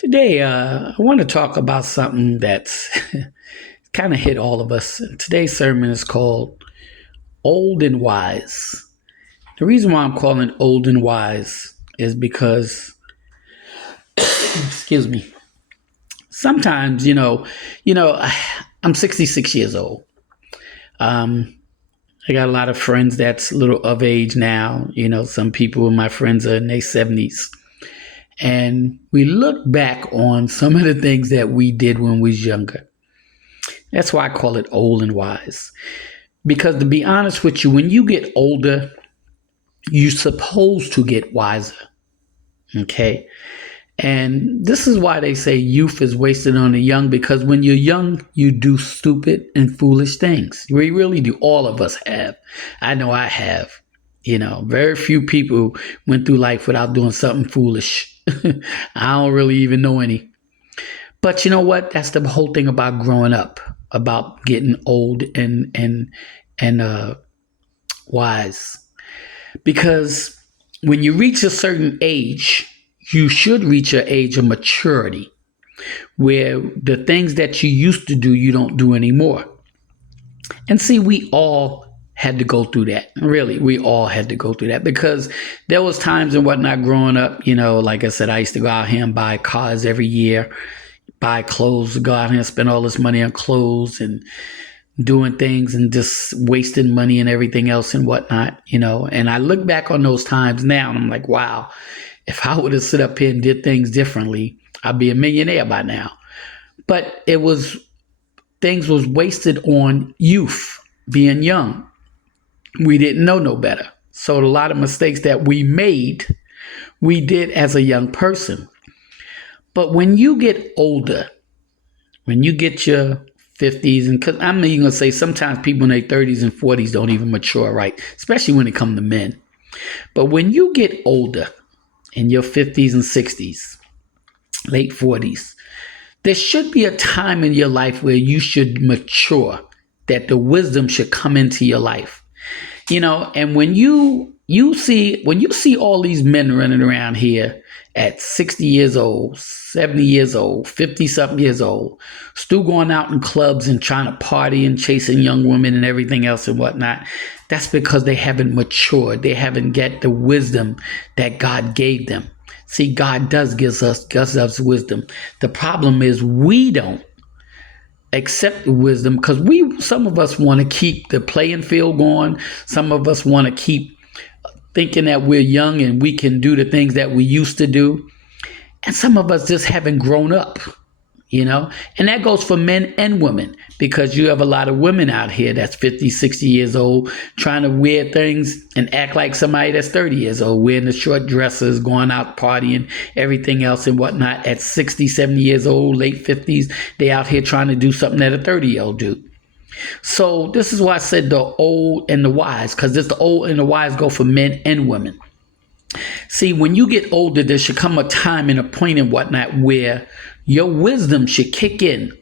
Today, I want to talk about something that's kind of hit all of us. Today's sermon is called Old and Wise. The reason why I'm calling it Old and Wise is because, excuse me, sometimes, I'm 66 years old. Um, I got a lot of friends that's a little of age now. Some people, my friends are in their 70s. And we look back on some of the things that we did when we was younger. That's why I call it old and wise. Because to be honest with you, when you get older, you're supposed to get wiser. Okay. And this is why they say youth is wasted on the young, because when you're young, you do stupid and foolish things. We really do. All of us have. I know I have. Very few people went through life without doing something foolish. I don't really even know any. But you know what? That's the whole thing about growing up, about getting old and wise. Because when you reach a certain age, you should reach an age of maturity where the things that you used to do, you don't do anymore. And see, we all had to go through that. Really, we all had to go through that because there was times and whatnot growing up, like I said, I used to go out here and buy cars every year, buy clothes, go out here and spend all this money on clothes and doing things and just wasting money and everything else and whatnot, and I look back on those times now and I'm like, wow, if I would have sit up here and did things differently, I'd be a millionaire by now. But things was wasted on youth, being young. We didn't know no better. So a lot of mistakes that we made, we did as a young person. But when you get older, when you get your 50s, and because I'm even going to say sometimes people in their 30s and 40s don't even mature right, especially when it comes to men. But when you get older, in your 50s and 60s, late 40s, there should be a time in your life where you should mature, that the wisdom should come into your life. And when you see all these men running around here at 60 years old, 70 years old, 50 something years old, still going out in clubs and trying to party and chasing young women and everything else and whatnot, that's because they haven't matured. They haven't get the wisdom that God gave them. See, God does gives us wisdom. The problem is we don't accept the wisdom because some of us want to keep the playing field going. Some of us want to keep thinking that we're young and we can do the things that we used to do. And some of us just haven't grown up, and that goes for men and women, because you have a lot of women out here that's 50, 60 years old trying to wear things and act like somebody that's 30 years old, wearing the short dresses, going out partying, everything else and whatnot at 60, 70 years old, late 50s. They out here trying to do something that a 30-year-old do. So this is why I said the old and the wise, because the old and the wise go for men and women. See, when you get older, there should come a time and a point and whatnot where your wisdom should kick in.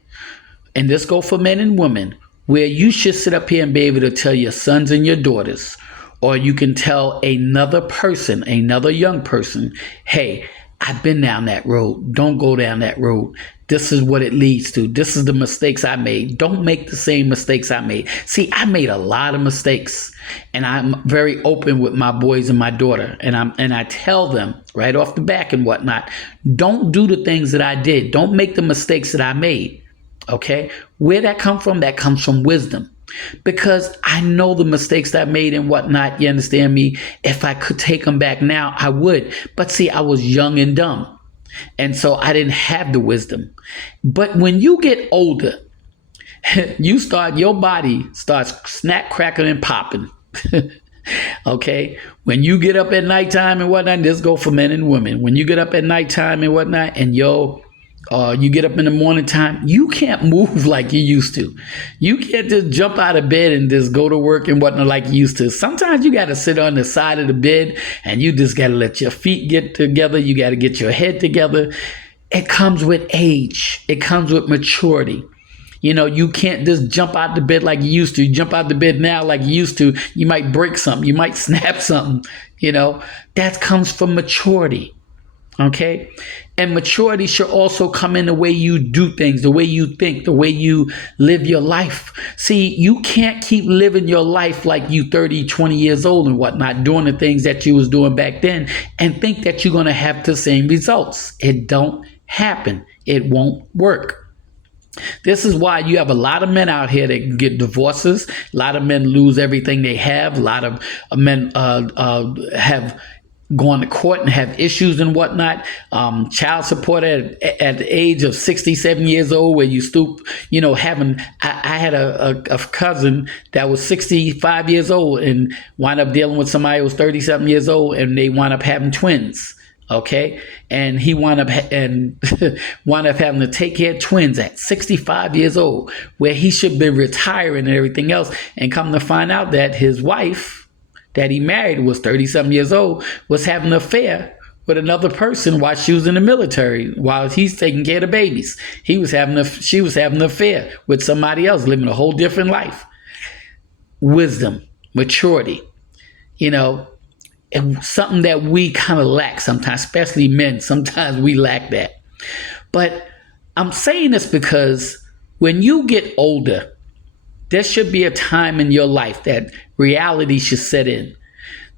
And this go for men and women, where you should sit up here and be able to tell your sons and your daughters, or you can tell another person, another young person, hey, I've been down that road. Don't go down that road. This is what it leads to. This is the mistakes I made. Don't make the same mistakes I made. See, I made a lot of mistakes, and I'm very open with my boys and my daughter, and I tell them right off the back and whatnot, don't do the things that I did. Don't make the mistakes that I made. Okay? Where that come from? That comes from wisdom. Because I know the mistakes that I made and whatnot, you understand me? If I could take them back now, I would. But see, I was young and dumb. And so I didn't have the wisdom. But when you get older, your body starts snap, crackling, and popping. Okay? When you get up at nighttime and whatnot, this go for men and women. When you get up at nighttime and whatnot, and you get up in the morning time, you can't move like you used to. You can't just jump out of bed and just go to work and whatnot like you used to. Sometimes you got to sit on the side of the bed and you just got to let your feet get together. You got to get your head together. It comes with age. It comes with maturity. You can't just jump out the bed like you used to. You jump out the bed now like you used to, you might break something. You might snap something. That comes from maturity. Okay. And maturity should also come in the way you do things, the way you think, the way you live your life. See, you can't keep living your life like you 30, 20 years old and whatnot, doing the things that you was doing back then and think that you're going to have the same results. It don't happen. It won't work. This is why you have a lot of men out here that get divorces. A lot of men lose everything they have. A lot of men have gone to court and have issues and whatnot. Child support at the age of 67 years old, where you stoop, having. I had a cousin that was 65 years old and wound up dealing with somebody who was 30-something years old, and they wound up having twins. Okay, and he wound up wound up having to take care of twins at 65 years old, where he should be retiring and everything else. And come to find out that his wife that he married was 30-something years old, was having an affair with another person while she was in the military, while he's taking care of the babies. She was having an affair with somebody else, living a whole different life. Wisdom, maturity, and something that we kind of lack sometimes, especially men. Sometimes we lack that. But I'm saying this because when you get older, there should be a time in your life that reality should set in.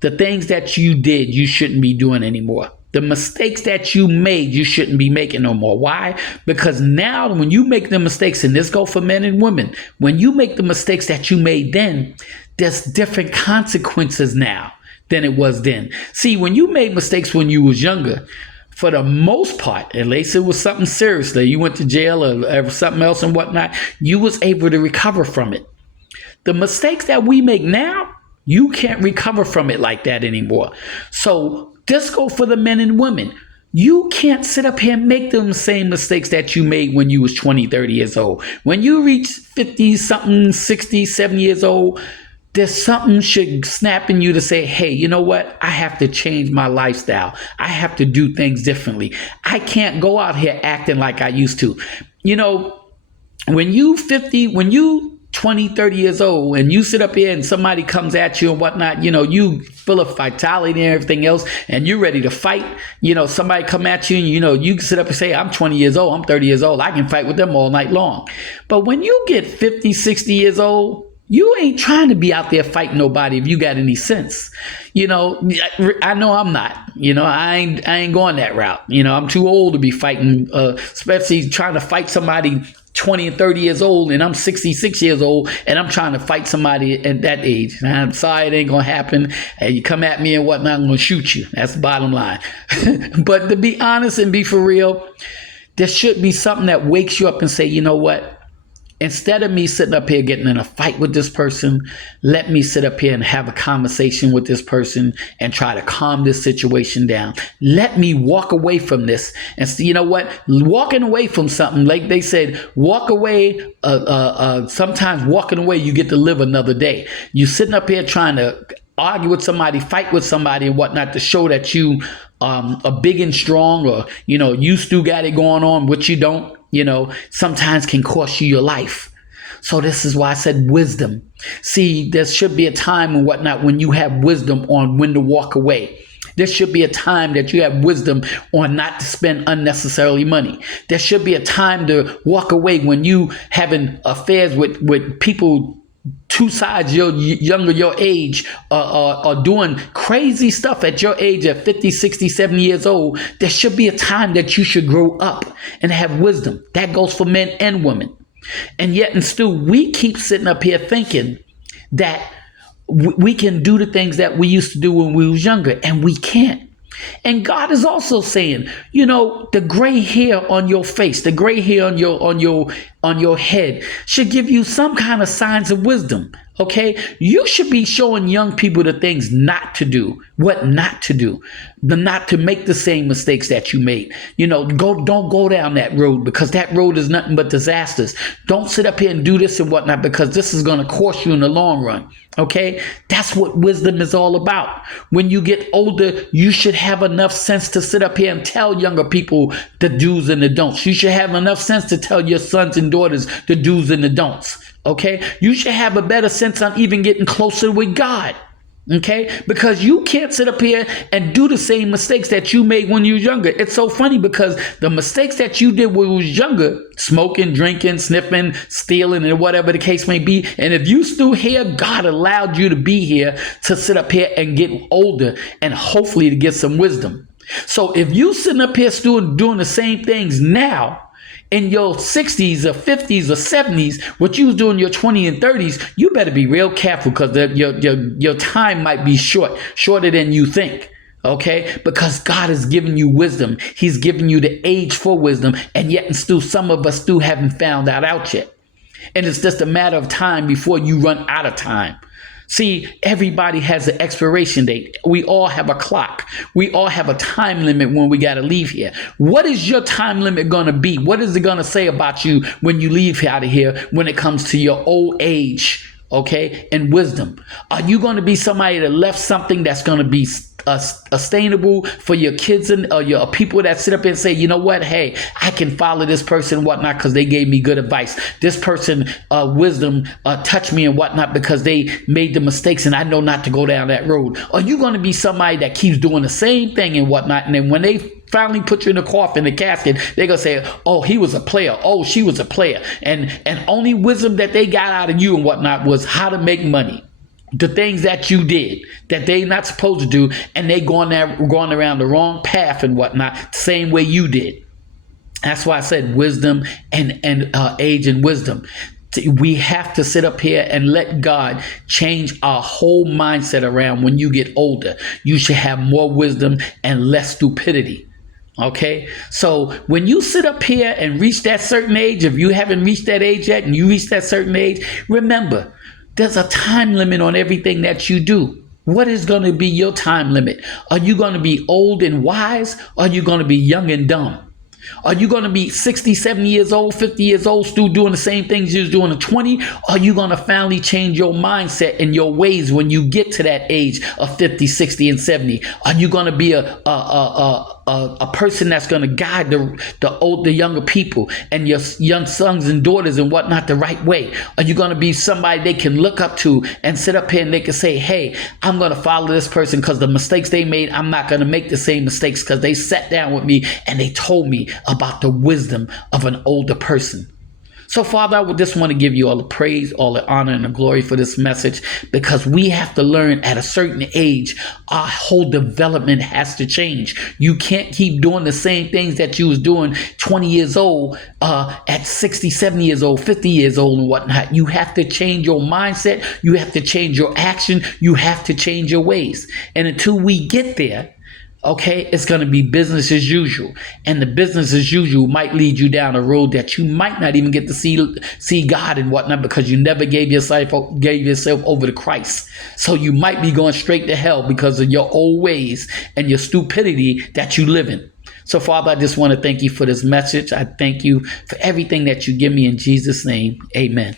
The things that you did, you shouldn't be doing anymore. The mistakes that you made, you shouldn't be making no more. Why? Because now when you make the mistakes, and this goes for men and women, when you make the mistakes that you made then, there's different consequences now than it was then. See, when you made mistakes when you was younger, for the most part, unless it was something serious, that you went to jail or something else and whatnot, you was able to recover from it. The mistakes that we make now, you can't recover from it like that anymore. So this go for the men and women. You can't sit up here and make them same mistakes that you made when you was 20, 30 years old. When you reach 50 something, 60, 70 years old, there's something should snap in you to say, hey, you know what? I have to change my lifestyle. I have to do things differently. I can't go out here acting like I used to. When you 20, 30 years old and you sit up here and somebody comes at you and whatnot, you full of vitality and everything else, and you're ready to fight, somebody come at you and, you can sit up and say, I'm 20 years old, I'm 30 years old, I can fight with them all night long. But when you get 50, 60 years old, you ain't trying to be out there fighting nobody if you got any sense. I know I'm not. I ain't going that route. I'm too old to be fighting, especially trying to fight somebody 20 and 30 years old, and I'm 66 years old, and I'm trying to fight somebody at that age. And I'm sorry, it ain't going to happen. And you come at me and whatnot, I'm going to shoot you. That's the bottom line. But to be honest and be for real, there should be something that wakes you up and say, you know what? Instead of me sitting up here getting in a fight with this person, let me sit up here and have a conversation with this person and try to calm this situation down. Let me walk away from this. And so, you know what? Walking away from something, like they said, walk away. Sometimes walking away, you get to live another day. You sitting up here trying to argue with somebody, fight with somebody and whatnot to show that you are big and strong, or, you still got it going on, which you don't. Sometimes can cost you your life. So this is why I said wisdom. See, there should be a time and whatnot when you have wisdom on when to walk away. There should be a time that you have wisdom on not to spend unnecessarily money. There should be a time to walk away when you having affairs with people two sides your age are doing crazy stuff at your age at 50, 60, 70 years old. There should be a time that you should grow up and have wisdom. That goes for men and women. And yet and still we keep sitting up here thinking that we can do the things that we used to do when we was younger, and we can't. And God is also saying, the gray hair on your face, the gray hair on your head should give you some kind of signs of wisdom. Okay, you should be showing young people the things not to do, what not to do, but not to make the same mistakes that you made. Don't go down that road, because that road is nothing but disasters. Don't sit up here and do this and whatnot, because this is going to cost you in the long run. Okay, that's what wisdom is all about. When you get older, you should have enough sense to sit up here and tell younger people the do's and the don'ts. You should have enough sense to tell your sons and daughters the do's and the don'ts. Okay, you should have a better sense on even getting closer with God. Okay, because you can't sit up here and do the same mistakes that you made when you was younger. It's so funny because the mistakes that you did when you was younger, smoking, drinking, sniffing, stealing, and whatever the case may be, and if you still here, God allowed you to be here to sit up here and get older and hopefully to get some wisdom. So if you sitting up here still doing the same things now, in your 60s or 50s or 70s, what you was doing in your 20s and 30s, you better be real careful because your time might be shorter than you think. Okay, because God has given you wisdom. He's given you the age for wisdom, and yet and still some of us still haven't found that out yet. And it's just a matter of time before you run out of time. See, everybody has an expiration date. We all have a clock. We all have a time limit when we got to leave here. What is your time limit going to be? What is it going to say about you when you leave out of here when it comes to your old age? Okay, and wisdom. Are you going to be somebody that left something that's going to be sustainable for your kids and your people that sit up and say, you know what, hey, I can follow this person and whatnot because they gave me good advice. This person wisdom touched me and whatnot because they made the mistakes and I know not to go down that road. Are you going to be somebody that keeps doing the same thing and whatnot, and then when they finally put you in the coffin, the casket, they're gonna say, oh, he was a player, oh, she was a player, and only wisdom that they got out of you and whatnot was how to make money, the things that you did that they not supposed to do, and they going around the wrong path and whatnot, the same way you did. That's why I said wisdom and age and wisdom. We have to sit up here and let God change our whole mindset around. When you get older, you should have more wisdom and less stupidity. Okay, so when you sit up here and reach that certain age, if you haven't reached that age yet and you reach that certain age, remember, there's a time limit on everything that you do. What is going to be your time limit? Are you going to be old and wise? Or are you going to be young and dumb? Are you going to be 60, 70 years old, 50 years old, still doing the same things you was doing at 20? Or are you going to finally change your mindset and your ways when you get to that age of 50, 60, and 70? Are you going to be a person that's going to guide the younger people and your young sons and daughters and whatnot the right way? Are you going to be somebody they can look up to and sit up here and they can say, hey, I'm going to follow this person because the mistakes they made, I'm not going to make the same mistakes because they sat down with me and they told me about the wisdom of an older person. So, Father, I would just want to give you all the praise, all the honor, and the glory for this message, because we have to learn at a certain age, our whole development has to change. You can't keep doing the same things that you was doing 20 years old, at 60, 70 years old, 50 years old and whatnot. You have to change your mindset. You have to change your action. You have to change your ways. And until we get there, okay, it's going to be business as usual. And the business as usual might lead you down a road that you might not even get to see God and whatnot, because you never gave yourself over to Christ. So you might be going straight to hell because of your old ways and your stupidity that you live in. So, Father, I just want to thank you for this message. I thank you for everything that you give me in Jesus' name. Amen.